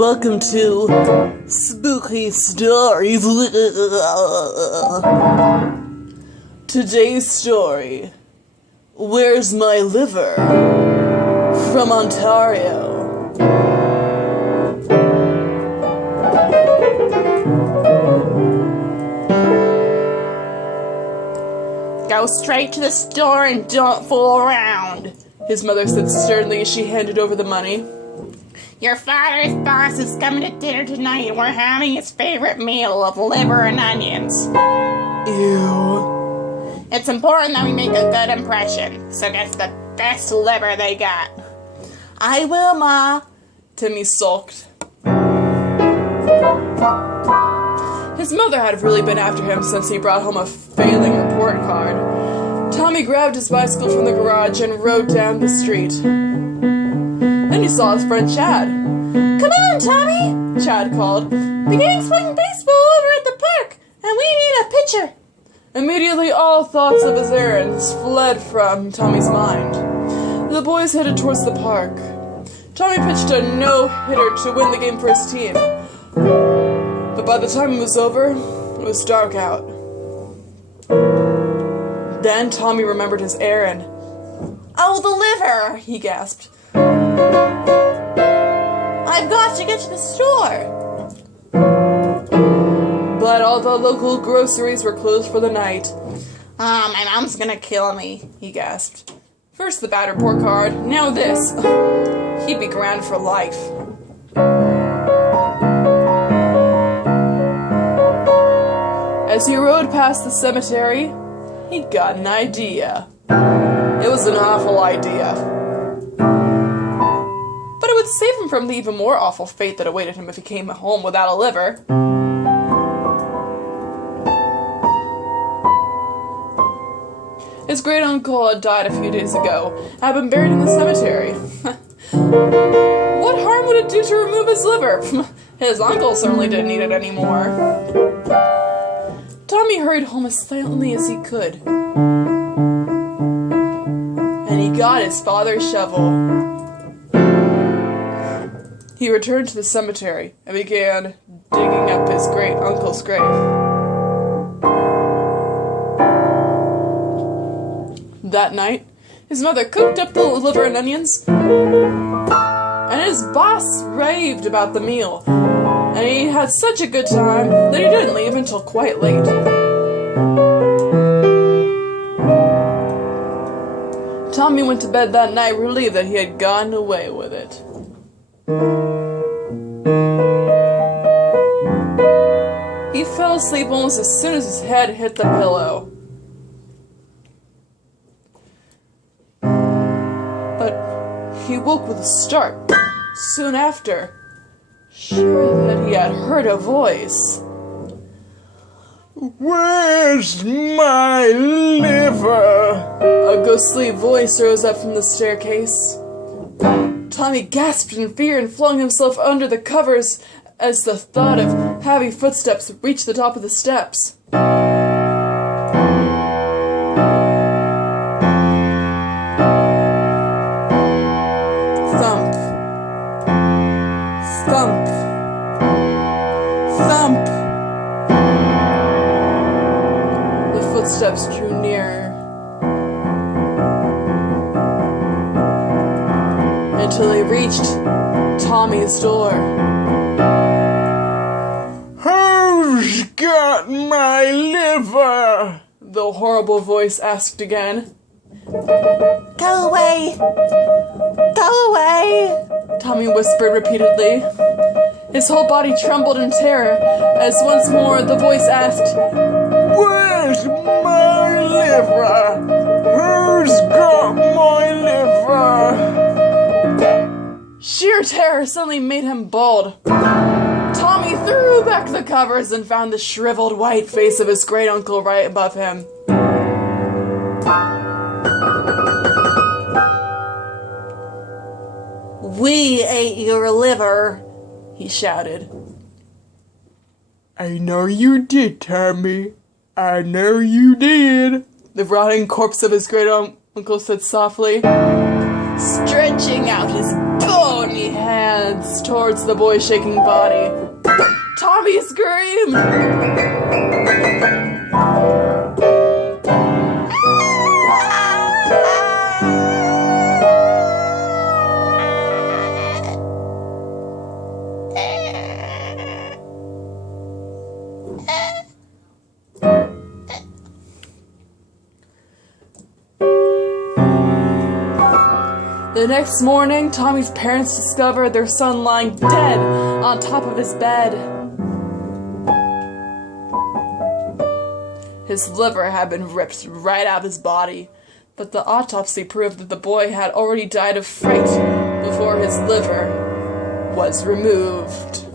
welcome to Spooky Stories. Today's story, Where's My Liver? From Ontario. Go straight to the store and don't fool around, His mother said sternly as she handed over the money. Your father's boss is coming to dinner tonight and we're having his favorite meal of liver and onions. Ew. It's important that we make a good impression, so get the best liver they got. I will, Ma. Timmy sulked. His mother had really been after him since he brought home a failing report card. Tommy grabbed his bicycle from the garage and rode down the street. Then he saw his friend Chad. Come on, Tommy, Chad called. the gang's playing baseball over at the park, and we need a pitcher. Immediately, all thoughts of his errands fled from Tommy's mind. The boys headed towards the park. Tommy pitched a no-hitter to win the game for his team. But by the time it was over, it was dark out. Then Tommy remembered his errand. Oh, the liver, He gasped. I've got to get to the store. But all the local groceries were closed for the night. My mom's gonna kill me. He gasped. First the bad report card, now this. He'd be grounded for life. As he rode past the cemetery, he got an idea. It was an awful idea. But it would save him from the even more awful fate that awaited him if he came home without a liver. His great-uncle had died a few days ago, and had been buried in the cemetery. What harm would it do to remove his liver? His uncle certainly didn't need it anymore. Tommy hurried home as silently as he could. And he got his father's shovel. He returned to the cemetery and began digging up his great-uncle's grave. That night, his mother cooked up the liver and onions, and his boss raved about the meal, and he had such a good time that he didn't leave until quite late. Tommy went to bed that night relieved that he had gotten away with it. He fell asleep almost as soon as his head hit the pillow. He woke with a start, soon after, sure that he had heard a voice. Where's my liver? A ghostly voice rose up from the staircase. Tommy gasped in fear and flung himself under the covers as the thought of heavy footsteps reached the top of the steps. Thump. Thump. Thump. The footsteps drew nearer until they reached Tommy's door. Who's got my liver? The horrible voice asked again. Go away! Go away! Tommy whispered repeatedly. His whole body trembled in terror as once more the voice asked, Where's my liver? Who's got my liver? Sheer terror suddenly made him bald. Tommy threw back the covers and found the shriveled white face of his great-uncle right above him. We ate your liver, he shouted. I know you did, Tommy. I know you did, the rotting corpse of his great-uncle said softly, stretching out his bony hand hands towards the boy's shaking body. Tommy screamed! The next morning, Tommy's parents discovered their son lying dead on top of his bed. His liver had been ripped right out of his body, but the autopsy proved that the boy had already died of fright before his liver was removed.